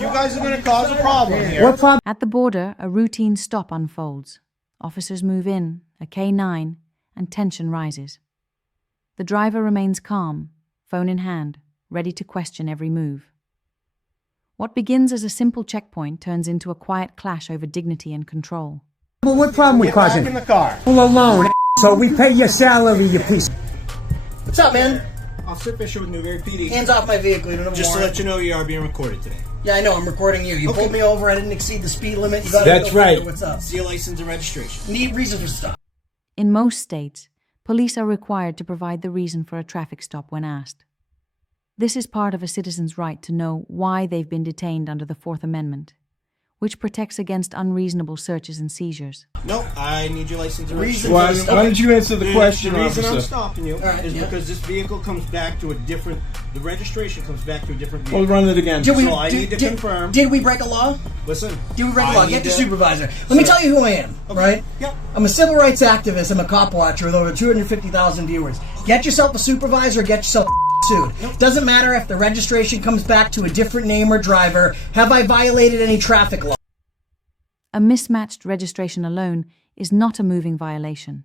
you guys are going to cause a problem here. What problem? At the border, a routine stop unfolds. Officers move in, a K9, and tension rises. The driver remains calm, phone in hand, ready to question every move. What begins as a simple checkpoint turns into a quiet clash over dignity and control. Well, what problem we causing? Get back in the car. People alone, so we pay your salary, you piece. What's up, man? Officer Fischer with Newberry PD. Hands off my vehicle. You don't have a Just to warrant. let you know, you are being recorded today. Yeah, I know. I'm recording you. You pulled me over. I didn't exceed the speed limit. You got That's right. What's up? See your license and registration. Need reason for stop. In most states, police are required to provide the reason for a traffic stop when asked. This is part of a citizen's right to know why they've been detained under the Fourth Amendment, which protects against unreasonable searches and seizures. No, I need your license and Reason registration. for Why don't you answer the question, The reason I'm officer? stopping you right, is yeah. because this vehicle comes back to a different... The registration comes back to a different We'll vehicle. run it again. Did we, So I need to confirm. Did we break a law? Listen. Did we break a I law? need Get the to- supervisor. Let me tell you who I am, right? Yep. I'm a civil rights activist. I'm a cop watcher with over 250,000 viewers. Get yourself a supervisor, get yourself sued. Doesn't matter if the registration comes back to a different name or driver. Have I violated any traffic law? A mismatched registration alone is not a moving violation.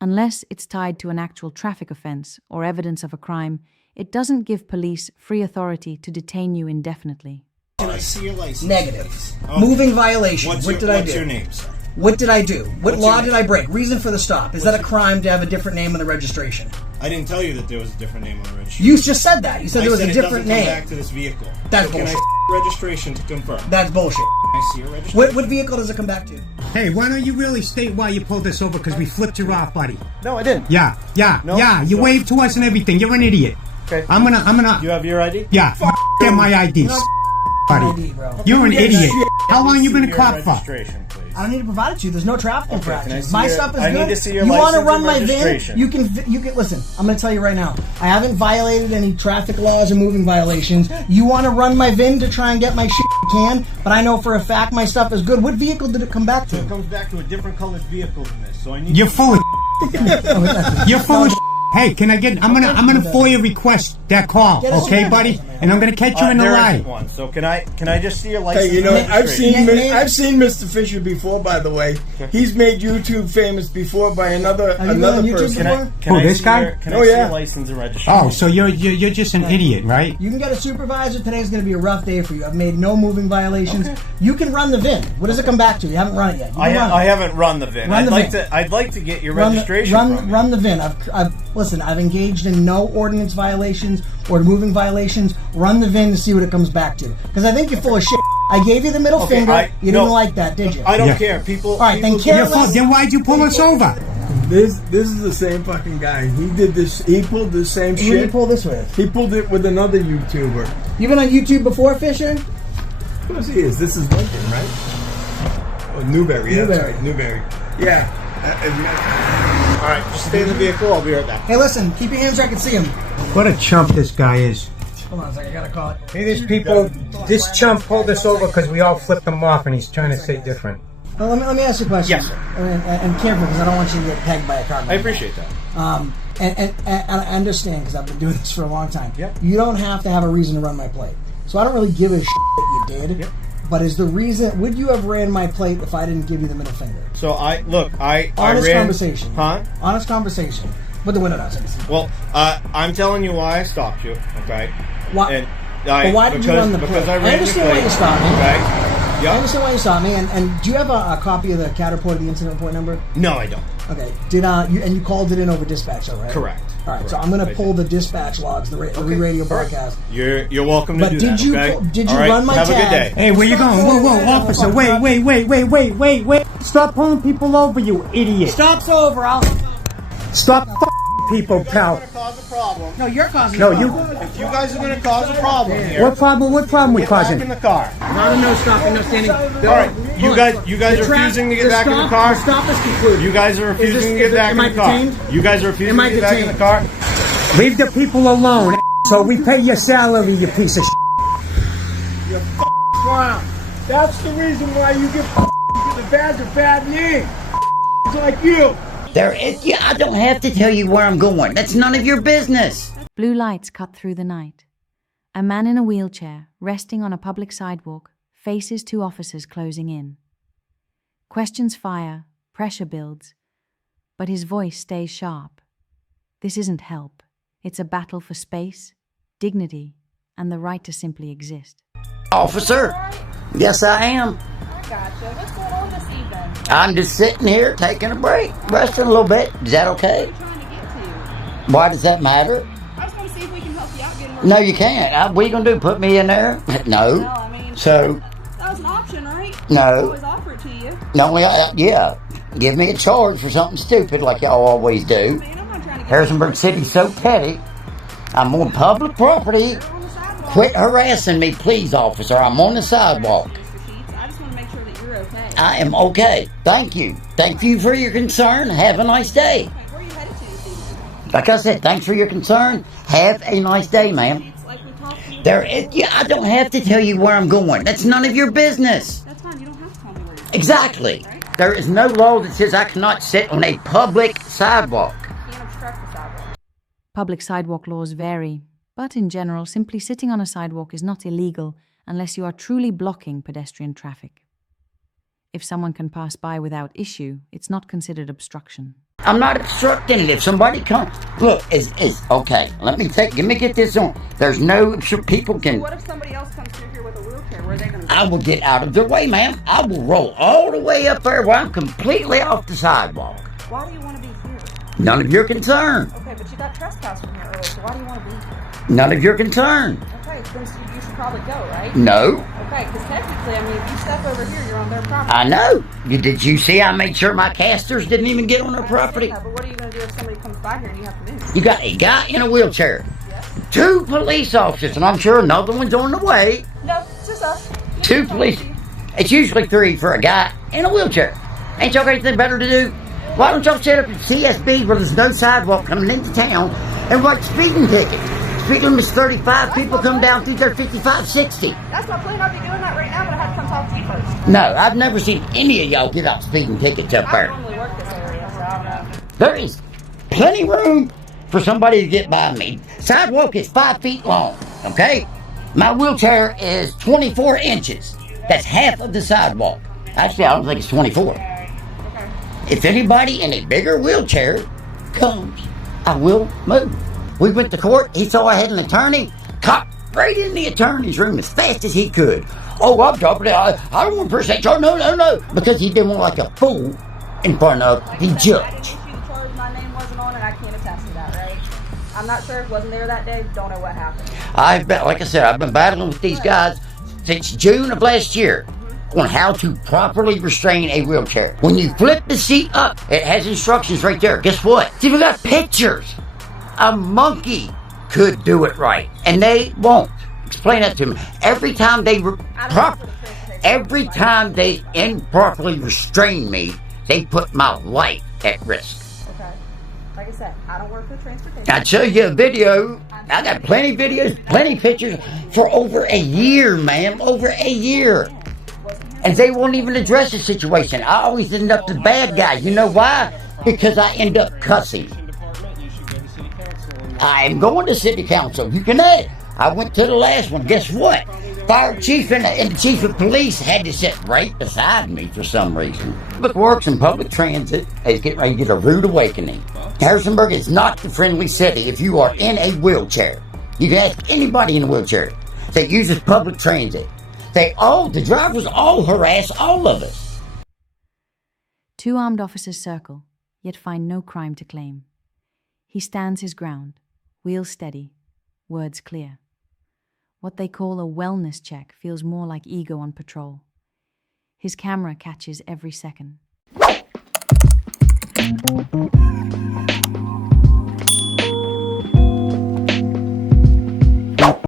Unless it's tied to an actual traffic offense or evidence of a crime, it doesn't give police free authority to detain you indefinitely. Can I see your license? Negative. Okay. Moving violation. What did I do? What's your name, sir? What did I do? What What's law your did name? I break? Reason for the stop. Is that a crime to have a different name on the registration? I didn't tell you that there was a different name on the registration. You just said that. You said there was a it different doesn't name. come back to this vehicle. That's so can bullshit. I see registration to confirm? That's bullshit. Can I see your registration? What vehicle does it come back to? Hey, why don't you really state why you pulled us over? Because we flipped you off, buddy. No, I didn't. Yeah. No, You no. waved to us and everything. You're an idiot. Okay. I'm gonna. You have your ID? Yeah. Get my IDs, buddy. ID, bro. You're an Yeah, idiot. shit. How long you been a Your cop for? registration, please. I don't need to provide it to you. There's no traffic can I infractions. see My your- stuff is I good. need to see your you want to license run and my registration. VIN? You can listen. I'm going to tell you right now. I haven't violated any traffic laws or moving violations. You want to run my VIN to try and get my shit? You can. But I know for a fact my stuff is good. What vehicle did it come back to? It comes back to a different colored vehicle than this, so I need. You're full of. You're full of. Hey, can I get? I'm gonna FOIA request that call, Get a okay, supervisor, buddy? man. And I'm gonna catch you in the There lie. isn't one. So can I just see your license? Hey, you know, and I've registration? seen Name- I've seen Mr. Fisher before. By the way, he's made YouTube famous before by another Have you been on YouTube person. before? Who, this see guy? Your, can Oh, I see yeah. your license and registration? Oh, so you're just an idiot, right? You can get a supervisor. Today's going to be a rough day for you. I've made no moving violations. You can run the VIN. What does it come back to? You haven't run it yet. You can run it. I haven't run the VIN. Run the VIN. I'd like to get your Run registration from you. run the VIN. I've engaged in no ordinance violations or moving violations. Run the VIN to see what it comes back to. Because I think you're full of shit. I gave you the middle Okay, finger. You didn't no. like that, did you? I don't Yeah. care. People. All right, then people care You're less. full. Then why'd you pull us over? This is the same fucking guy. He did this. He pulled the same Who did you shit. pull this with? He pulled it with another YouTuber. You been on YouTube before, Fisher? Of course he is. This is Lincoln, right? Oh, Newberry. Yeah, that's Newberry. right. Newberry. Yeah. All right, just stay in the vehicle. I'll be right back. Hey, listen. Keep your hands where I can see him. What a chump this guy is. Hold on a second. I gotta call it. Hey, these people. This chump pulled us over because we all flipped him off, and he's trying to say different. Well, let me ask you a question. Yes, sir. And careful, because I don't want you to get pegged by a car. I appreciate that. And I understand, because I've been doing this for a long time. Yep. You don't have to have a reason to run my plate. So I don't really give a shit that you did. Yep. But is the reason, would you have ran my plate if I didn't give you the middle finger? So I Honest ran, conversation. Huh? Honest conversation. Put the window down. Well, I'm telling you why I stopped you. Okay. Why, And but why did you run the because plate? I ran I understand your why plate. you stopped me. Okay. I Yeah. understand why you stopped me. And do you have a copy of the CAT report, the incident report number? No, I don't. Okay. You called it in over dispatch, though, right? Correct. All right. So Correct. I'm going to I pull did. the dispatch logs, the radio All right. broadcast. You're welcome to But do did that. you okay? did you All right, run my Have tag? a good day. Hey, where you going? Whoa, officer! Wait! Stop pulling people over, you idiot! Stop's over. Stop people, pal. Cause a problem. No, you're causing. No, a you. problem. If you guys are going to cause a problem here, What problem we get back causing? in the car. No stopping, no standing. All right, you guys are refusing to get back in the car. The stop is concluded. You guys are refusing to get back in the car. You guys are refusing to get back in the car. Leave the people alone, so we pay your salary, you piece of shit. You clown. That's the reason why you get the badge of bad name. Like you. I don't have to tell you where I'm going. That's none of your business. Blue lights cut through the night. A man in a wheelchair, resting on a public sidewalk, faces two officers closing in. Questions fire, pressure builds, but his voice stays sharp. This isn't help. It's a battle for space, dignity, and the right to simply exist. Officer? Yes, I am. I gotcha. What's going on this evening? I'm just sitting here taking a break, resting a little bit. Is that okay? What are you trying to get to? Why does that matter? I just want to see if we can help you out getting more. No, you can't. What are you going to do? Put me in there? No. No, I mean, So, that was an option, right? No. I always offer it to you. no, yeah. Give me a charge for something stupid like y'all always do. Man, I'm not trying to get Harrisonburg City's so petty. I'm on public property. You're on the sidewalk. Quit harassing me, please, officer. I'm on the sidewalk. Mr. Sheets, I just want to make sure that you're okay. I am okay. Thank you. Thank you for your concern. Have a nice day. Okay, where are you headed to this evening? Like I said, thanks for your concern. Have a nice day, ma'am. Sheets, like we talked to you. I don't have to tell you where I'm going. That's none of your business. That's fine. You don't have to tell me where you're going. Exactly. Right? There is no law that says I cannot sit on a public sidewalk. You can't obstruct the sidewalk. Public sidewalk laws vary, but in general, simply sitting on a sidewalk is not illegal unless you are truly blocking pedestrian traffic. If someone can pass by without issue, it's not considered obstruction. I'm not obstructing it. If somebody comes, look, it's okay. Let me get this on. There's no people can. What if somebody else comes through here with a wheelchair? Where are they going to go? I will get out of their way, ma'am. I will roll all the way up there where I'm completely off the sidewalk. Why do you want to be here? None of your concern. Okay, but you got trespassed from here earlier, so why do you want to be here? None of your concern. Okay, then you should probably go, right? No. Okay, because technically, I mean, if you step over here, you're on their property. I know. Did you see I made sure my casters didn't even get on their property? Yeah, but what are you going to do if somebody comes by here and you have to move? You got a guy in a wheelchair, Yes. 2 police officers, and I'm sure another one's on the way. No, it's just us. 2 police. It's usually 3 for a guy in a wheelchair. Ain't y'all got anything better to do? Why don't y'all set up at CSB where there's no sidewalk coming into town and write speeding tickets? Speed limit's 35. People come down through there 55, 60. That's my plan. I'll be doing that right now, but I have to come talk to you first. No, I've never seen any of y'all give out speeding tickets up I there. normally work this area, so I don't know. There is plenty room for somebody to get by me. Sidewalk is 5 feet long, okay? My wheelchair is 24 inches. That's half of the sidewalk. Actually, I don't think it's 24. Okay. If anybody in a bigger wheelchair comes, I will move. We went to court. He saw I had an attorney. Cop right in the attorney's room as fast as he could. Oh, I'm dropping it. I don't want to press that charge. No. Because he didn't want like a fool in front of the I didn't judge. issue the charge. My name wasn't on it. I can't attest to that, right? I'm not sure. Wasn't there that day. Don't know what happened. Like I said, I've been battling with these guys since June of last year on how to properly restrain a wheelchair. When you flip the seat up, it has instructions right there. Guess what? It's even got pictures. A monkey could do it right, and they won't. Explain that to me. Every time they improperly restrain me, they put my life at risk. Okay. Like I said, I don't work for transportation. I'd show you a video. I got plenty videos, plenty pictures for over a year, ma'am. Over a year. And they won't even address the situation. I always end up the bad guy. You know why? Because I end up cussing. I am going to city council. You can add. I went to the last one. Guess what? Fire chief and the chief of police had to sit right beside me for some reason. Public Works and public transit is getting ready to get a rude awakening. Harrisonburg is not the friendly city if you are in a wheelchair. You can ask anybody in a wheelchair that uses public transit. The drivers all harass all of us. 2 armed officers circle, yet find no crime to claim. He stands his ground, wheels steady, words clear. What they call a wellness check feels more like ego on patrol. His camera catches every second.